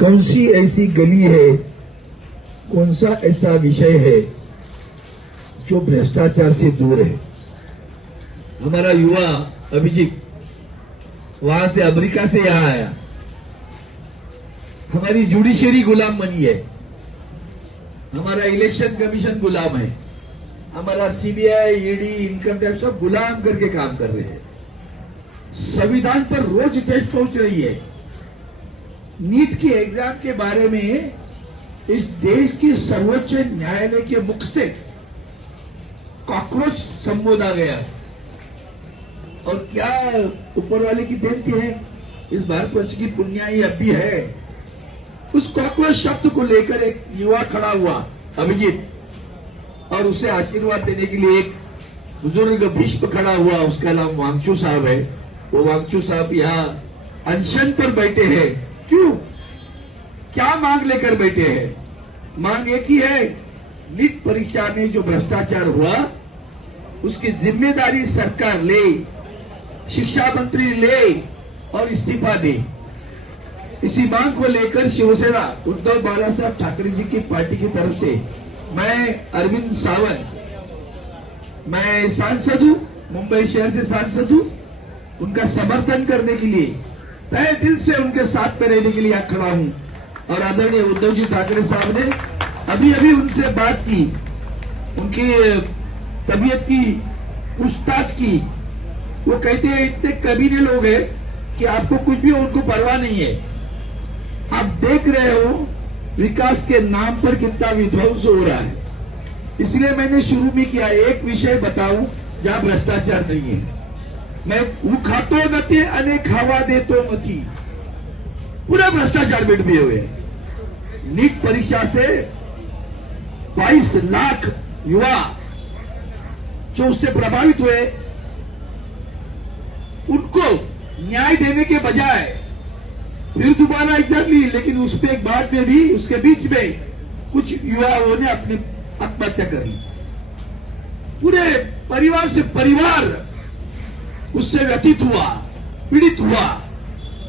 कौन सी ऐसी गली है, कौन सा ऐसा विषय है जो भ्रष्टाचार से दूर है। हमारा युवा अभिजीत वहां से अमेरिका से यहां आया। हमारी जुडिशरी गुलाम बनी है, हमारा इलेक्शन कमीशन गुलाम है, हमारा सीबीआई, ईडी, इनकम टैक्स सब गुलाम करके काम कर रहे हैं। संविधान पर रोज टेस्ट पहुंच रही है। नीट के एग्जाम के बारे में इस देश की सर्वोच्च न्यायालय के मुख से कॉकरोच संबोधा गया। और क्या ऊपर वाले की देन की है, इस भारतवर्ष की पुण्याई अब भी है। उस कॉकरोच शब्द को लेकर एक युवा खड़ा हुआ अभिजीत, और उसे आशीर्वाद देने के लिए एक बुजुर्ग भीष्म खड़ा हुआ, उसका नाम वांगचू साहब है। वो वांगचू साहब यहाँ अनशन पर बैठे हैं। क्यों, क्या मांग लेकर बैठे हैं? मांग एक ही है, नीट परीक्षा में जो भ्रष्टाचार हुआ उसकी जिम्मेदारी सरकार ले, शिक्षा मंत्री ले और इस्तीफा दे। इसी मांग को लेकर शिवसेना उद्धव बालासाहेब ठाकरे जी की पार्टी की तरफ से मैं अरविंद सावंत, मैं सांसद हूं, मुंबई शहर से सांसद हूं, उनका समर्थन करने के लिए, तहे दिल से उनके साथ में रहने के लिए यहाँ खड़ा हूं। और आदरणीय उद्धव जी ठाकरे साहब ने अभी अभी उनसे बात की, उनकी तबीयत की पूछताछ की। वो कहते हैं इतने कमीने लोग हैं कि आपको कुछ भी उनको परवाह नहीं है। आप देख रहे हो विकास के नाम पर कितना विध्वंस हो रहा है। इसलिए मैंने शुरू में किया, एक विषय बताऊं जहां भ्रष्टाचार नहीं है। मैं वो खातो नते अने खावा देतो नथी, पूरा भ्रष्टाचार में डूबे हुए हैं। नीट परीक्षा से 22 लाख युवा जो उससे प्रभावित हुए, उनको न्याय देने के बजाय फिर दोबारा एग्जाम ली, लेकिन उस पे एक बाद में भी उसके बीच में कुछ युवाओं ने अपनी आत्महत्या कर ली। पूरे परिवार से परिवार उससे व्यतीत हुआ, पीड़ित हुआ।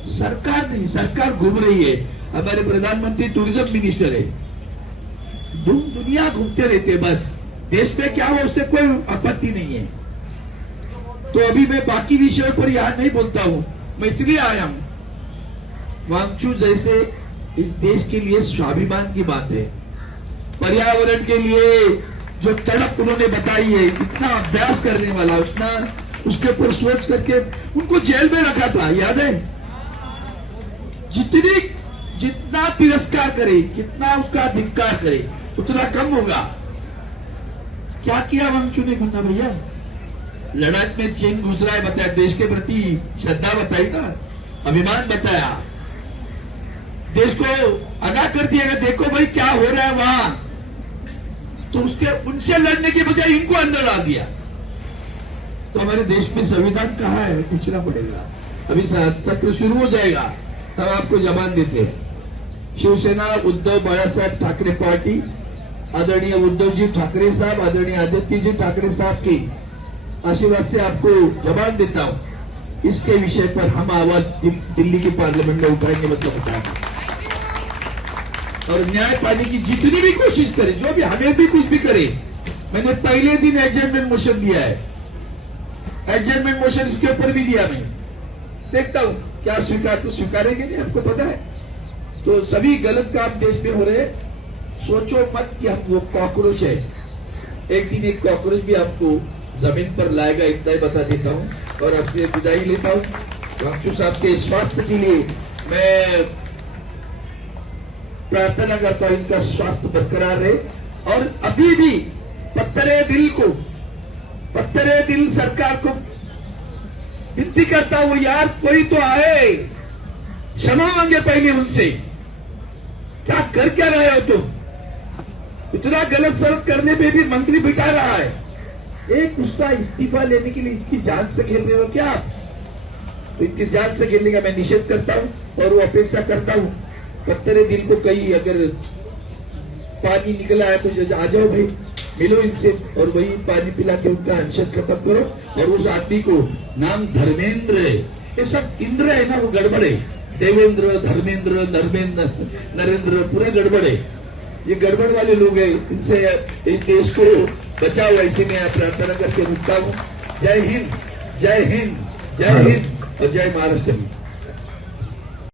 सरकार नहीं, सरकार घूम रही है। हमारे प्रधानमंत्री टूरिज्म मिनिस्टर है, दुनिया घूमते रहते, बस देश में क्या हो उससे कोई आपत्ति नहीं है। तो अभी मैं बाकी विषयों पर यहां नहीं बोलता हूं, मैं इसलिए आया हूं। वांगचू जैसे इस देश के लिए स्वाभिमान की बात है, पर्यावरण के लिए जो तड़प उन्होंने बताई है, इतना अभ्यास करने वाला, उतना उसके ऊपर सोच करके उनको जेल में रखा था, याद है? जितना तिरस्कार करे, जितना उसका धिक्कार करे, उतना कम होगा। क्या किया वांगचू ने मुन्ना भैया? लड़ाई में चीन घुस रहा है बताया, देश के प्रति श्रद्धा बताई ना, अभिमान बताया, देश को आगाह कर दिया कि देखो भाई क्या हो रहा है वहां। तो उसके उनसे लड़ने के बजाय इनको अंदर डाल दिया। तो हमारे देश में संविधान कहाँ है, पूछना पड़ेगा। अभी सत्र शुरू हो जाएगा तब आपको जबान देते हैं। शिवसेना उद्धव बालासाहेब ठाकरे पार्टी, आदरणीय उद्धव जी ठाकरे साहब, आदरणीय आदित्य जी ठाकरे साहब की आशीर्वाद से आपको जबान देता हूं। इसके विषय पर हम आवाज दिल्ली की पार्लियामेंट में उठाएंगे, मतलब उठाएंगे, और न्याय पाने की जितनी भी कोशिश करें, जो भी हमें भी कुछ भी करे। मैंने पहले दिन एडजर्नमेंट मोशन दिया है, एडजर्नमेंट मोशन इसके ऊपर भी दिया। मैं देखता हूं क्या स्वीकार, तो स्वीकारेंगे नहीं, आपको पता है। तो सभी गलत काम देश में हो रहे, सोचो मत कि हम वो कॉकरोच है। एक दिन एक कॉकरोच भी आपको जमीन पर लाएगा, इतना ही बता देता हूं और आपसे विदाई लेता हूं। वांगचू साहब के स्वास्थ्य के लिए मैं प्रार्थना करता हूं, इनका स्वास्थ्य बरकरार रहे। और अभी भी पत्थरे दिल सरकार को विनती करता हूं, यार कोई तो आए, क्षमा मांगे पहले उनसे। क्या कर क्या रहे हो तुम? इतना गलत सलत करने पे भी मंत्री बिठा रहा है। एक उसका इस्तीफा लेने के लिए इनकी जान से खेल रहे हो क्या आप? तो इनकी जान से खेलने का मैं निषेध करता हूं और वो अपेक्षा करता हूं पत्थरे दिल को कहीं अगर पानी निकला है तो आ जाओ भाई, मिलो इनसे और वही पानी पिला के उनका अनशन खत्म करो। और उस आदमी को नाम धर्मेंद्र है, ये सब इंद्र है ना, वो गड़बड़ है। देवेंद्र, धर्मेंद्र, नरेंद्र पूरा गड़बड़ है। ये गड़बड़ वाले लोग हैं, इनसे इस देश को बचाओ, ऐसे मैं प्रार्थना करके रुकता हूं। जय हिंद, जय हिंद, जय हिंद और जय महाराष्ट्र।